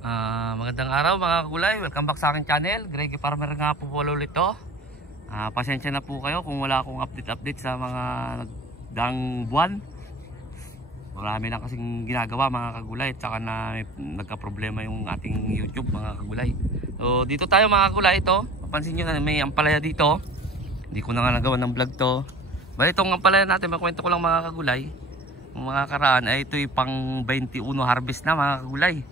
Magandang araw mga kagulay, welcome back sa aking channel. Greggy Farmer nga po ulit to. Pasensya na po kayo kung wala akong update sa mga nagdaang buwan. Marami na kasing ginagawa mga kagulay, at saka na nagka-problema yung ating YouTube mga kagulay. So dito tayo mga kagulay, ito mapansin nyo na may ampalaya dito. Hindi ko na nga nagawa ng vlog to. Bali itong ampalaya natin, makwento ko lang mga kagulay. Mga karaan ay ito'y pang 21 harvest na mga kagulay.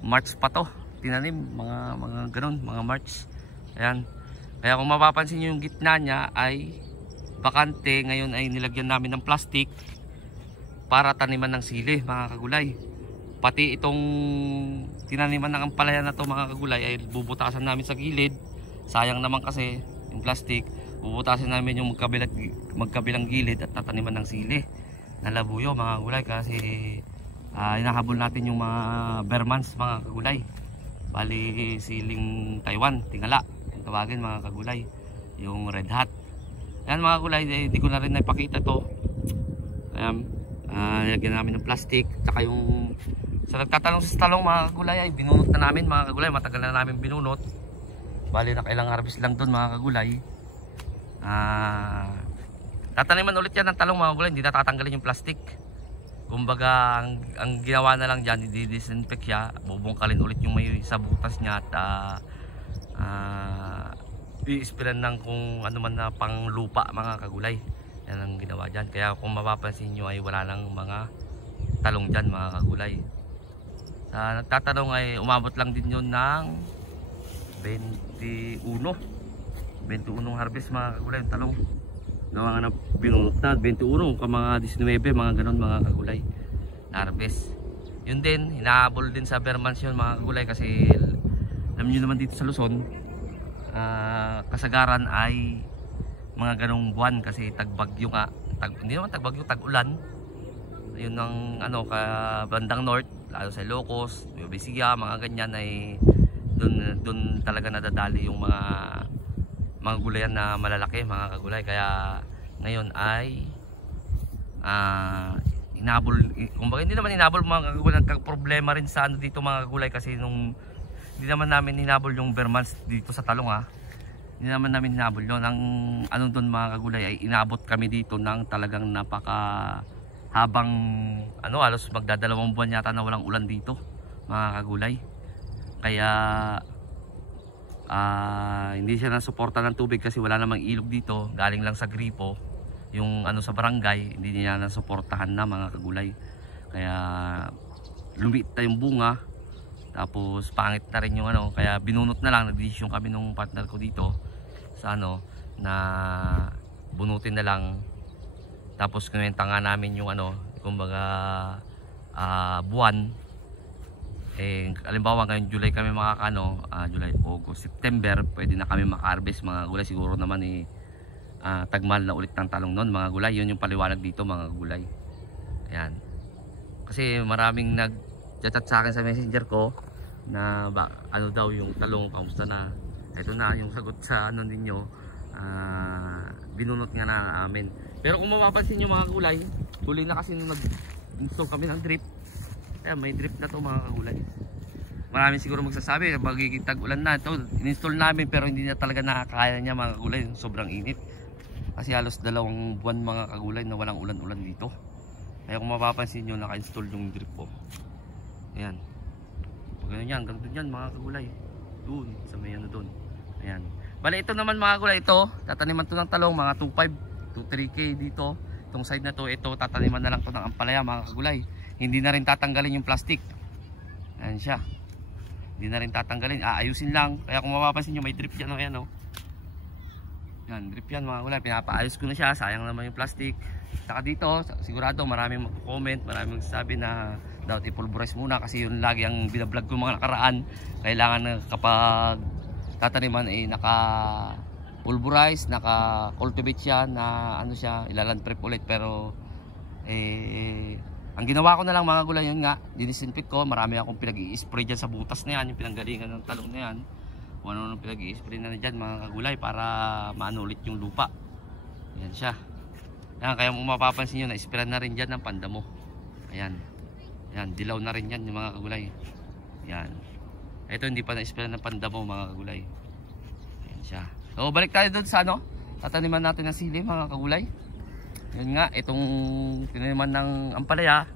March pa to tinanim, mga ganun, mga March. Ayan, kaya kung mapapansin nyo yung gitna nya ay bakante. Ngayon ay nilagyan namin ng plastic para taniman ng sili mga kagulay. Pati itong tinaniman ng ampalaya na to mga kagulay ay bubutasan namin sa gilid. Sayang naman kasi yung plastic. Bubutasan namin yung magkabilang gilid at tataniman ng sili na labuyo mga kagulay, kasi inahabol natin yung mga Bermans mga kagulay. Bali siling Taiwan, tingala yung tawagin mga kagulay, yung red hat. Ayan mga kagulay, hindi ko na rin naipakita to. Ayan, lagyan namin ng plastic. Tsaka yung sa nagtatanong sa talong mga kagulay ay binunot na namin mga kagulay. Matagal na namin binunot. Bali nakailang harvest lang doon mga kagulay. Tataniman ulit yan ng talong mga kagulay, hindi na tatanggalin yung plastic. Kumbaga ang ginawa na lang dyan, i-disinfect siya, bubungkalin ulit yung may sa butas niya at i-sprayan ng kung ano man na pang lupa mga kagulay. Yan ang ginawa dyan. Kaya kung mapapansin nyo ay wala lang mga talong dyan mga kagulay. Sa nagtatanong ay umabot lang din yun ng 21 harvest mga kagulay yung talong. Gawa nga na binunot na 21 ka mga 19 mga ganon mga kagulay na harvest. Yun din, hinahabol din sa Bermans yun mga kagulay, kasi alam nyo naman dito sa Luzon, kasagaran ay mga ganong buwan kasi tagbagyo nga. Hindi naman tagbagyo, tag-ulan. Yun ang ano, bandang north, lalo sa Ilocos, Bisaya, mga ganyan ay dun talaga nadadali yung mga gulayan na malalaki mga kagulay. Kaya ngayon ay inabol, kumbaga hindi naman inabol mga kagulay, problema rin sa ano dito mga kagulay, kasi nung hindi naman namin hinabol yung Bermans dito sa talong hindi naman namin hinabol yun. Ang ano doon mga kagulay ay inabot kami dito ng talagang napaka habang ano, halos magdadalawang buwan yata na walang ulan dito mga kagulay. Kaya hindi siya nasuporta ng tubig kasi wala namang ilog dito, galing lang sa gripo yung ano sa barangay, hindi niya nasuportahan na mga kagulay. Kaya lumiit na yung bunga, tapos pangit na rin yung ano, kaya binunot na lang. Nagdesisyon kami nung partner ko dito sa ano na bunutin na lang, tapos kinuwenta nga namin yung ano, kumbaga buwan. Halimbawa ngayon July kami makakano, July, August, September pwede na kami maka-harvest mga gulay. Siguro naman tagmal na ulit ng talong noon mga gulay. Yun yung paliwanag dito mga gulay. Ayan, kasi maraming nag-chat sa akin sa messenger ko na ano daw yung talong, kamusta na. Ito na yung sagot sa ano ninyo, binunot nga na amin. Pero kung mapapansin nyo mga gulay, tuloy na kasi nung nag-install kami ng drip. Ayan, may drip na to mga kagulay. Maraming siguro magsasabi magiging tag-ulan na ito, in-install namin pero hindi na talaga nakakaya niya mga kagulay, sobrang init. Kasi halos 2 buwan mga kagulay na walang ulan-ulan dito. Kaya kung mapapansin nyo, naka-install yung drip po. Ayan, ganun yan, ganun yan mga kagulay. Doon, sa may ano doon. Ayan, bali ito naman mga kagulay, ito tataniman to ng talong mga 2.5 to 3K dito. Itong side na to, ito tataniman na lang to ng ampalaya mga kagulay. Hindi na rin tatanggalin yung plastic. Ayan siya, hindi na rin tatanggalin, aayusin lang. Kaya kung mapapansin nyo, may drip yan o. Ayan o, yan, drip yan mga kulay. Pinapaayos ko na siya, sayang naman yung plastic. Saka dito, sigurado maraming mag-comment, maraming magsasabi na dapat i-pulverize muna, kasi yun lagi ang binablog ko mga nakaraan. Kailangan na kapag tataniman ay naka-pulverize, naka-cultivate siya, na ano siya, ilaland prep ulit. Pero ang ginawa ko na lang mga gulay, yun nga, dinisinfect ko. Marami akong pinag-i-spray dyan sa butas na yan, yung pinanggalingan ng talong na yan. Kung ano pinag-i-spray na dyan mga kagulay, para maano ulit yung lupa. Yan siya. Yan, kaya kung mapapansin nyo, na-spray na rin dyan ng pandamo. Ayan. Yan, dilaw na rin yan yung mga kagulay. Yan. Ito hindi pa na-spray ng pandamo mga kagulay. Ayan siya. So balik tayo doon sa ano, tataniman natin ng sili mga kagulay. Yun nga, itong tinaniman ng ampalaya,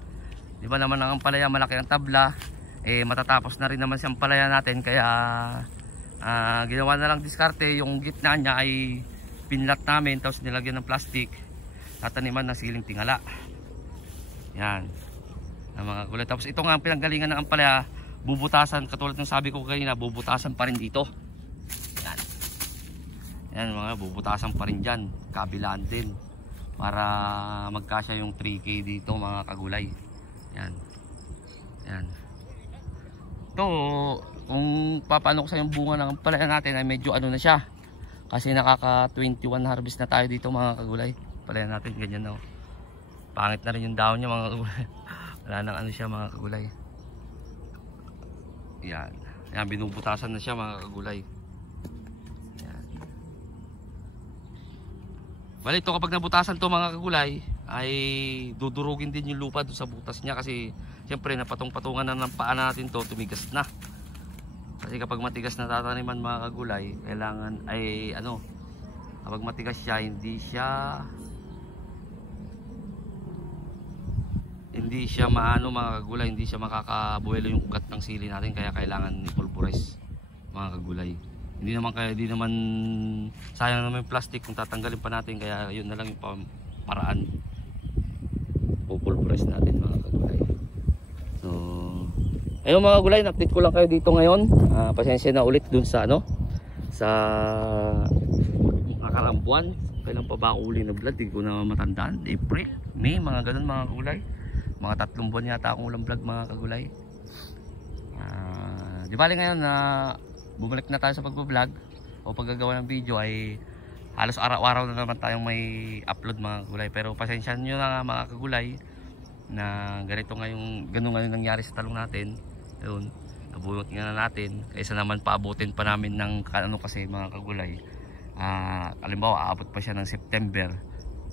di ba naman ang ampalaya malaki ang tabla, eh matatapos na rin naman si ampalaya natin, kaya ginawa na lang diskarte. Yung gitna niya ay pinlat namin, tapos nilagyan ng plastic, tataniman ng siling tingala. Yan ang mga kagulay. Tapos ito nga ang pinanggalingan ng ampalaya, bubutasan, katulad ng sabi ko kanina, bubutasan pa rin dito. Yan, yan mga bubutasan pa rin dyan, kabilaan din, para magkasya yung 3K dito mga kagulay. Yan. Yan. Ito, kung papano ko sa yung bunga ng ampalaya natin ay medyo ano na siya. Kasi nakaka 21 harvest na tayo dito mga kagulay. Ampalaya natin ganyan na. Pangit na rin yung dahon niya mga kagulay. Wala nang ano siya mga kagulay. Yan. Yan, binubutasan na siya mga kagulay. Bali ito, kapag nabutasan to mga kagulay, ay dudurugin din yung lupa doon sa butas niya, kasi siyempre napatong-patungan na ng paa natin to, tumigas na. Kasi kapag matigas na tataniman mga kagulay, kailangan ay ano, kapag matigas siya, hindi siya maano mga kagulay, hindi siya makakabuelo yung ugat ng sili natin, kaya kailangan i-pulverize mga kagulay. Hindi naman sayang naman yung plastic kung tatanggalin pa natin, kaya yun na lang yung paraan. Pupulverize natin mga kagulay. So, ayun mga kagulay, update ko lang kayo dito ngayon. Pasensya na ulit dun sa ano, sa nakaraang buwan. Kailan pa ba ako uli na vlog? Hindi ko na matandaan. April, May, mga ganun mga kagulay. Mga 3 buwan yata akong ulang vlog mga kagulay. Di bali ngayon na bumalik na tayo sa pag-vlog o paggagawa ng video, ay halos araw-araw na naman tayong may upload mga kagulay. Pero pasensya nyo na mga kagulay na ganito ganun ngayon nangyari sa talong natin. Ayun, nabunot nga na natin, kaysa naman paabutin pa namin ng ano, kasi mga kagulay, halimbawa aabot pa siya ng September,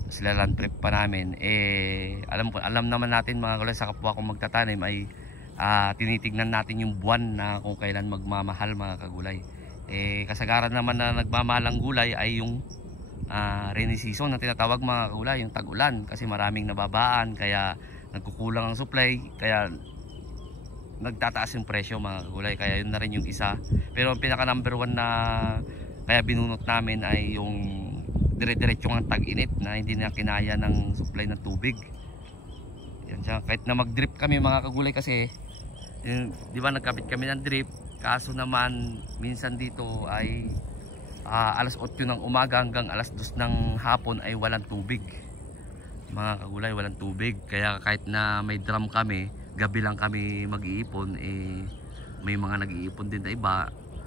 sila land trip pa namin, eh alam naman natin mga kagulay, sa kapwa kong magtatanim ay tinitignan natin yung buwan na kung kailan magmamahal mga kagulay. Eh kasagaran naman na nagmamahal ang gulay ay yung rainy season na tinatawag mga kagulay, yung tag-ulan, kasi maraming nababaan, kaya nagkukulang ang supply, kaya nagtataas yung presyo mga kagulay. Kaya yun na rin yung isa. Pero ang pinaka number 1 na kaya binunot namin ay yung dire-diretso ang tag-init na hindi na kinaya ng supply ng tubig. Yan siya. Kahit na mag-drip kami mga kagulay, kasi di ba nagkapit kami ng drip, kaso naman minsan dito ay alas 8 ng umaga hanggang alas 2 ng hapon ay walang tubig mga kagulay, walang tubig. Kaya kahit na may drum kami, gabi lang kami mag-iipon, eh may mga nag-iipon din na iba,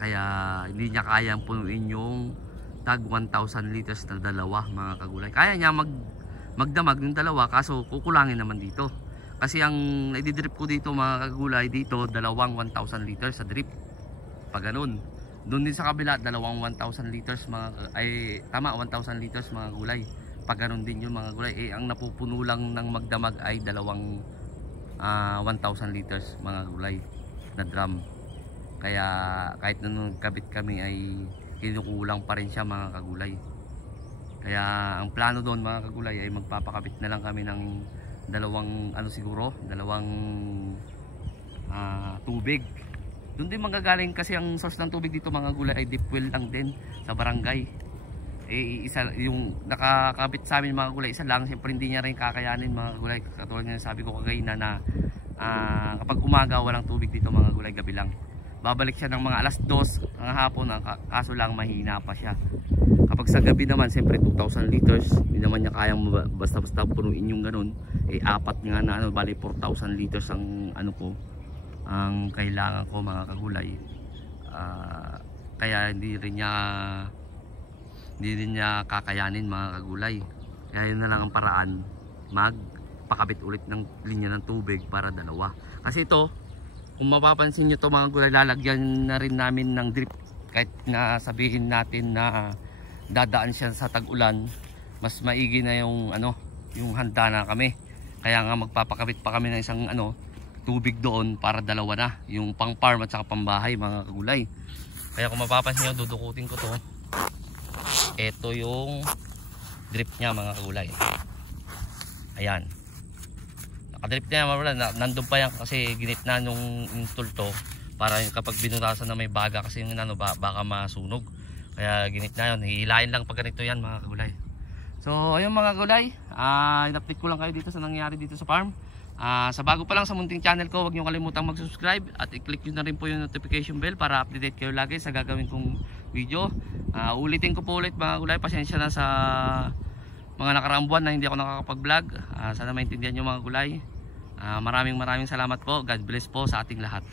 kaya hindi niya kayang punuin yung tag 1,000 liters na dalawa mga kagulay. Kaya niya magdamag yung dalawa, kaso kukulangin naman dito. Kasi ang i-drip ko dito mga kagulay, dito dalawang 1,000 liters sa drip. Pag ganun. Doon din sa kabila, dalawang 1,000 liters tama, 1,000 liters mga gulay. Pag ganun din yun mga gulay. Eh ang napupuno lang ng magdamag ay dalawang 1,000 liters mga gulay na drum. Kaya kahit na nung kabit kami ay kinukulang pa rin siya mga kagulay. Kaya ang plano doon mga kagulay ay magpapakabit na lang kami ng dalawang tubig. Doon din manggagaling, kasi ang source ng tubig dito mga gulay ay deep well lang din sa barangay. Eh isa yung nakakabit sa amin mga gulay, isa lang. Siyempre hindi niya rin kakayanin mga gulay, katulad nga sabi ko kagayna na kapag umaga walang tubig dito mga gulay, gabi lang. Babalik siya ng mga alas 2 ng hapon, kaso lang mahina pa siya. Kapag sa gabi naman, siyempre 2,000 liters, hindi naman niya kayang basta-basta punuin yung ganun. Eh apat nga na bali 4,000 liters ang ang kailangan ko mga kagulay. Kaya hindi rin niya kakayanin mga kagulay. Kaya yun na lang ang paraan, magpakabit ulit ng linya ng tubig para dalawa. Kasi ito, kung mapapansin nyo to mga gulay, lalagyan na rin namin ng drip. Kahit na sabihin natin na dadaan siya sa tag-ulan, mas maigi na yung yung handa na kami. Kaya nga magpapakabit pa kami ng isang tubig doon para dalawa na, yung pang farm at saka pambahay mga kagulay. Kaya kung mapapansin nyo, dudukutin ko to. Ito yung drip niya mga kagulay. Ayan, nakadrip na yan, nandun pa yan kasi ginit na nung tool to para kapag binutasan na may baga, kasi yung ano, baka masunog. Kaya ginit na yun, hihilain lang pag ganito yan mga kagulay. So ayun mga kagulay, in-update ko lang kayo dito sa nangyari dito sa farm. Sa bago pa lang sa munting channel ko, huwag nyo kalimutang mag-subscribe at i-click nyo na rin po yung notification bell para update kayo lagi sa gagawin kong video. Ulitin ko po ulit mga kagulay, pasensya na sa mga nakaraang buwan na hindi ako nakakapag-vlog. Sana maintindihan nyo mga kagulay. Maraming salamat po. God bless po sa ating lahat.